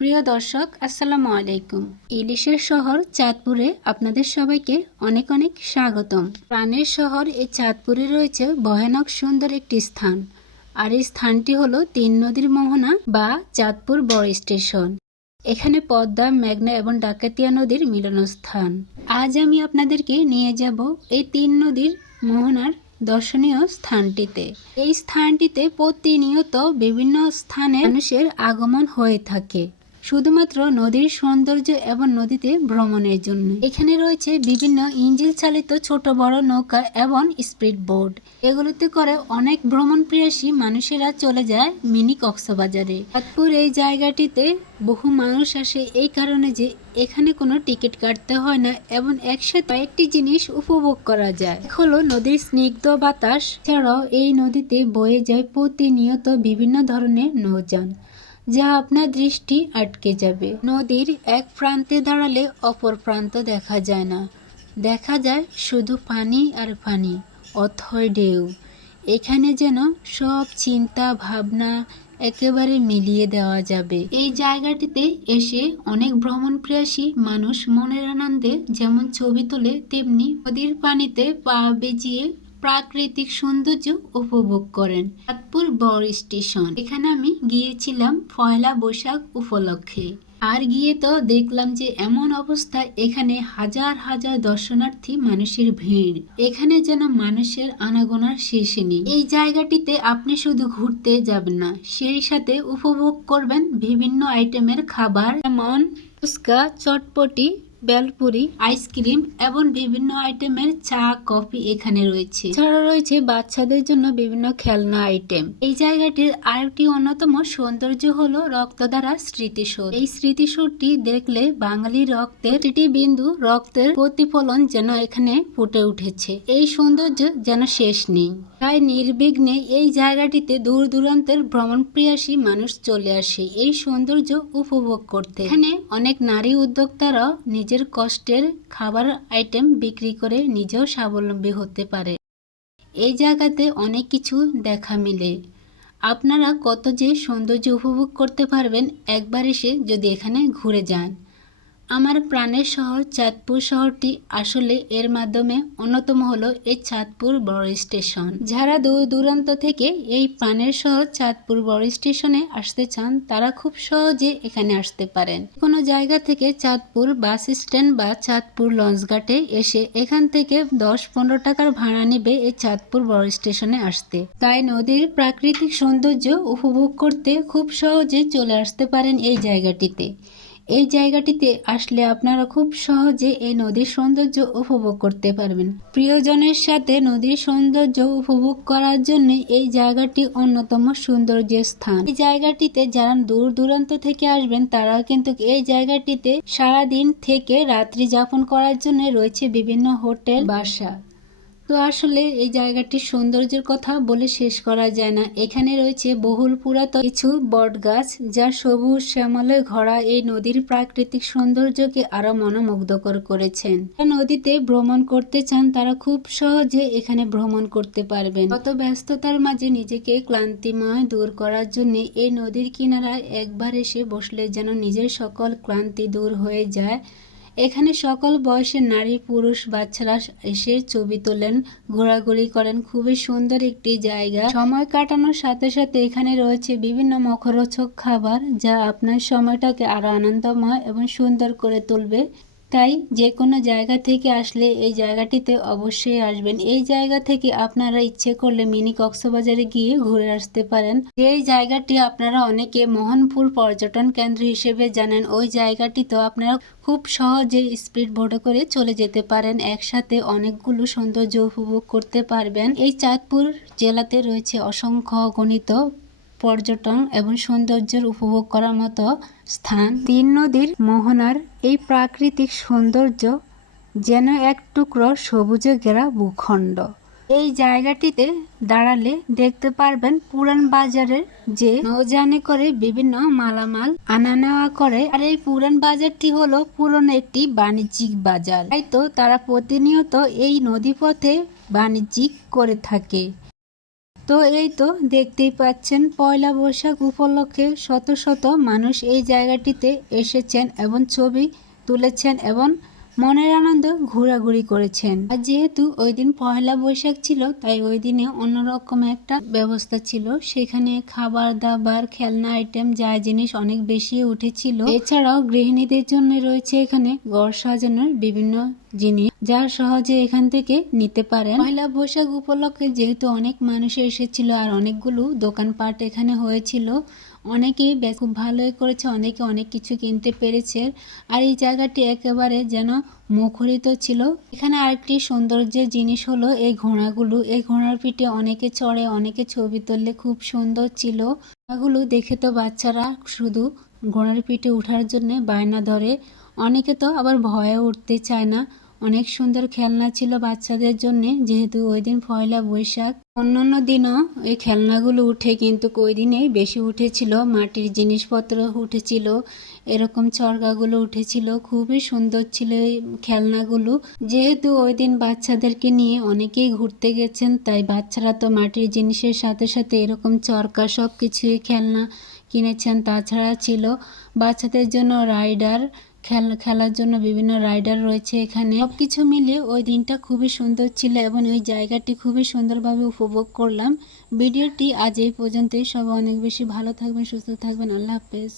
প্রিয় দর্শক, আসসালামু আলাইকুম। ইলিশের শহর চাঁদপুরে আপনাদের সবাইকে অনেক অনেক স্বাগতম। প্রাণের শহর এই চাঁদপুরে রয়েছে ভয়ানক সুন্দর একটি স্থান, আর এই স্থানটি হলো তিন নদীর মোহনা বা চাঁদপুর বড় স্টেশন। এখানে পদ্মা, মেঘনা এবং ডাকাতিয়া নদীর মিলনস্থান। আজ আমি আপনাদেরকে নিয়ে যাব এই তিন নদীর মোহনার দর্শনীয় স্থানটিতে। এই স্থানটিতে প্রতিনিয়ত বিভিন্ন স্থানে মানুষের আগমন হয়ে থাকে, শুধুমাত্র নদীর সৌন্দর্য এবং নদীতে ভ্রমণের জন্য। এখানে রয়েছে বিভিন্ন ইঞ্জিন চালিত ছোট বড় নৌকা এবং স্পিড বোট। এগুলোতে করে অনেক ভ্রমণ প্রিয়াসী মানুষেরা চলে যায় মিনি কক্সবাজারে। চাঁদপুর এই জায়গাটিতে বহু মানুষ আসে এই কারণে যে এখানে কোনো টিকিট কাটতে হয় না এবং একসাথে কয়েকটি জিনিস উপভোগ করা যায়। হলো নদীর স্নিগ্ধ বাতাস, ছাড়াও এই নদীতে বয়ে যায় প্রতিনিয়ত বিভিন্ন ধরনের নৌযান, যা আপনার দৃষ্টি আটকে যাবে। নদীর এক প্রান্তে দাঁড়ালে অপর প্রান্ত দেখা যায় না, দেখা যায় শুধু পানি আর পানি, অথই ঢেউ। এখানে যেন সব চিন্তা ভাবনা একেবারে মিলিয়ে দেওয়া যাবে। এই জায়গাটিতে এসে অনেক ভ্রমণ প্রিয়াসী মানুষ মনের আনন্দে যেমন ছবি তোলে, তেমনি নদীর পানিতে পা ভিজিয়ে প্রাকৃতিক সৌন্দর্য উপভোগ করেন। চাঁদপুর বড় স্টেশন, এখানে আমি গিয়েছিলাম পয়লা বৈশাখ উপলক্ষে। আর গিয়ে তো দেখলাম যে এমন অবস্থা, এখানে হাজার হাজার দর্শনার্থী মানুষের ভিড়। এখানে যেন মানুষের আনাগোনার শেষ নেই। এই জায়গাটিতে আপনি শুধু ঘুরতে যাবেন না, সেই সাথে উপভোগ করবেন বিভিন্ন আইটেমের খাবার, যেমন ফুচকা, চটপটি, বেলপুরি, আইসক্রিম এবং বিভিন্ন আইটেমের চা, কফি এখানে রয়েছে। এছাড়া রয়েছে বাচ্চাদের জন্য বিভিন্ন খেলনা আইটেম। এই জায়গাটির আরেকটি অন্যতম সৌন্দর্য হলো রক্তধারা স্মৃতিসৌধ। এই স্মৃতিসৌধটি দেখলে বাঙালির রক্তের প্রতিটি বিন্দু রক্তের প্রতিফলন যেন এখানে ফুটে উঠেছে। এই সৌন্দর্য যেন শেষ নেই। তাই নির্বিঘ্নে এই জায়গাটিতে দূর দূরান্তের ভ্রমণ প্রিয়াসী মানুষ চলে আসে এই সৌন্দর্য উপভোগ করতে। এখানে অনেক নারী উদ্যোক্তারাও নিজের কষ্টের খাবার আইটেম বিক্রি করে নিজেও স্বাবলম্বী হতে পারে। এই জায়গাতে অনেক কিছু দেখা মিলে। আপনারা কত যে সৌন্দর্য উপভোগ করতে পারবেন একবার এসে যদি এখানে ঘুরে যান। আমার প্রাণের শহর চাঁদপুর শহরটি আসলে এর মাধ্যমে অন্যতম হলো এই চাঁদপুর বড় স্টেশন। যারা দূর দূরান্ত থেকে এই প্রাণের শহর চাঁদপুর বড় স্টেশনে আসতে চান, তারা খুব সহজে এখানে আসতে পারেন। কোনো জায়গা থেকে চাঁদপুর বাস স্ট্যান্ড বা চাঁদপুর লঞ্চঘাটে এসে এখান থেকে 10-15 টাকার ভাড়া নেবে এই চাঁদপুর বড় স্টেশনে আসতে। তাই নদীর প্রাকৃতিক সৌন্দর্য উপভোগ করতে খুব সহজে চলে আসতে পারেন এই জায়গাটিতে। এই জায়গাটিতে আসলে আপনারা খুব সহজে এই নদীর সৌন্দর্য উপভোগ করতে পারবেন। প্রিয়জনের সাথে নদীর সৌন্দর্য উপভোগ করার জন্য এই জায়গাটি অন্যতম সৌন্দর্যের স্থান। এই জায়গাটিতে যারা দূর দূরান্ত থেকে আসবেন, তারাও কিন্তু এই জায়গাটিতে সারাদিন থেকে রাত্রি যাপন করার জন্য রয়েছে বিভিন্ন হোটেল, বাসা। তো আসলে এই জায়গাটির সৌন্দর্যের কথা বলে শেষ করা যায় না। এখানে রয়েছে বহুল পুরাতন কিছু বট গাছ, যা সবুজ শ্যামলে ভরা এই নদীর প্রাকৃতিক সৌন্দর্যকে আরো মনোমুগ্ধকর করেছেন। নদীতে ভ্রমণ করতে চান, তারা খুব সহজে এখানে ভ্রমণ করতে পারবেন। কত ব্যস্ততার মাঝে নিজেকে ক্লান্তিময় দূর করার জন্য এই নদীর কিনারায় একবার এসে বসলে যেন নিজের সকল ক্লান্তি দূর হয়ে যায়। এখানে সকল বয়সের নারী, পুরুষ, বাচ্চারা এসে ছবি তোলেন, ঘোরাঘুরি করেন। খুবই সুন্দর একটি জায়গা। সময় কাটানোর সাথে সাথে এখানে রয়েছে বিভিন্ন মুখরোচক খাবার, যা আপনার সময়টাকে আরো আনন্দময় এবং সুন্দর করে তুলবে। তাই যে কোনো জায়গা থেকে আসলে এই জায়গাটিতে অবশ্যই আসবেন। এই জায়গা থেকে আপনারা ইচ্ছে করলে মিনি কক্সবাজারে গিয়ে ঘুরে আসতে পারেন। এই জায়গাটি আপনারা অনেকে মোহনপুর পর্যটন কেন্দ্র হিসেবে জানেন। ওই জায়গাটিতেও আপনারা খুব সহজে স্পিড বোটে করে চলে যেতে পারেন। একসাথে অনেকগুলো সৌন্দর্য উপভোগ করতে পারবেন। এই চাঁদপুর জেলাতে রয়েছে অসংখ্য গণিত পর্যটন এবং সৌন্দর্যের উপভোগ করার মতো স্থান। তিন নদীর মোহনার এই প্রাকৃতিক সৌন্দর্য যেন এক টুকরো সবুজে ঘেরা ভূখণ্ড। এই জায়গাটিতে দাঁড়ালে দেখতে পারবেন পুরান বাজারের যে নৌযানে করে বিভিন্ন মালামাল আনা নেওয়া করে। আর এই পুরান বাজারটি হলো পুরনো একটি বাণিজ্যিক বাজার, তাই তো তারা প্রতিনিয়ত এই নদীপথে বাণিজ্যিক করে থাকে। তো এই তো দেখতেই পাচ্ছেন পয়লা বৈশাখ উপলক্ষে শত শত মানুষ এই জায়গাটিতে এসেছেন এবং ছবি তুলেছেন এবং মনের আনন্দ ঘোরাঘুরি করেছেন। আর যেহেতু ওই দিন পয়লা বৈশাখ ছিল তাই ওই দিনে অন্যরকম একটা ব্যবস্থা ছিল, সেখানে খাবার দাবার খেলনা আইটেম যা জিনিস অনেক বেশি উঠেছিল। এছাড়াও গৃহিণীদের জন্য রয়েছে এখানে ঘর সাজানোর বিভিন্ন জিনিস যা সহজে এখান থেকে নিতে পারেন। পয়লা বৈশাখ উপলক্ষে যেহেতু অনেক মানুষ এসেছিল আর অনেকগুলো দোকানপাট এখানে হয়েছিল, অনেকেই খুব ভালোই করেছে, অনেকে অনেক কিছু কিনতে পেরেছে। আর এই জায়গাটি একেবারে যেন মুখরিত ছিল। এখানে আরেকটি সৌন্দর্যের জিনিস হলো এই ঘোড়াগুলো। এই ঘোড়ার পিঠে অনেকে চড়ে, অনেকে ছবি তুললে, খুব সুন্দর ছিল। ঘোড়াগুলো দেখে তো বাচ্চারা শুধু ঘোড়ার পিঠে ওঠার জন্য বায়না ধরে, অনেকে তো আবার ভয়ে উঠতে চায় না। অনেক সুন্দর খেলনা ছিল বাচ্চাদের জন্য, যেহেতু ওই দিন পয়লা বৈশাখ। অন্যান্য দিনও এই খেলনাগুলো উঠে, কিন্তু ওই দিনেই বেশি উঠেছিল। মাটির জিনিসপত্র উঠেছিল, এরকম চরকাগুলো উঠেছিল, খুবই সুন্দর ছিল এই খেলনাগুলো। যেহেতু ওই দিন বাচ্চাদেরকে নিয়ে অনেকেই ঘুরতে গেছেন, তাই বাচ্চারা তো মাটির জিনিসের সাথে সাথে এরকম চরকা সব কিছুই খেলনা কিনেছেন। তাছাড়া ছিল বাচ্চাদের জন্য রাইডার, খেলার জন্য বিভিন্ন রাইডার রয়েছে এখানে। সবকিছু মিলিয়ে ওই দিনটা খুবই সুন্দর ছিল এবং ওই জায়গাটি খুবই সুন্দরভাবে উপভোগ করলাম। ভিডিওটি আজ এই পর্যন্তই। সবাই অনেক বেশি ভালো থাকবেন, সুস্থ থাকবেন। আল্লাহ হাফেজ।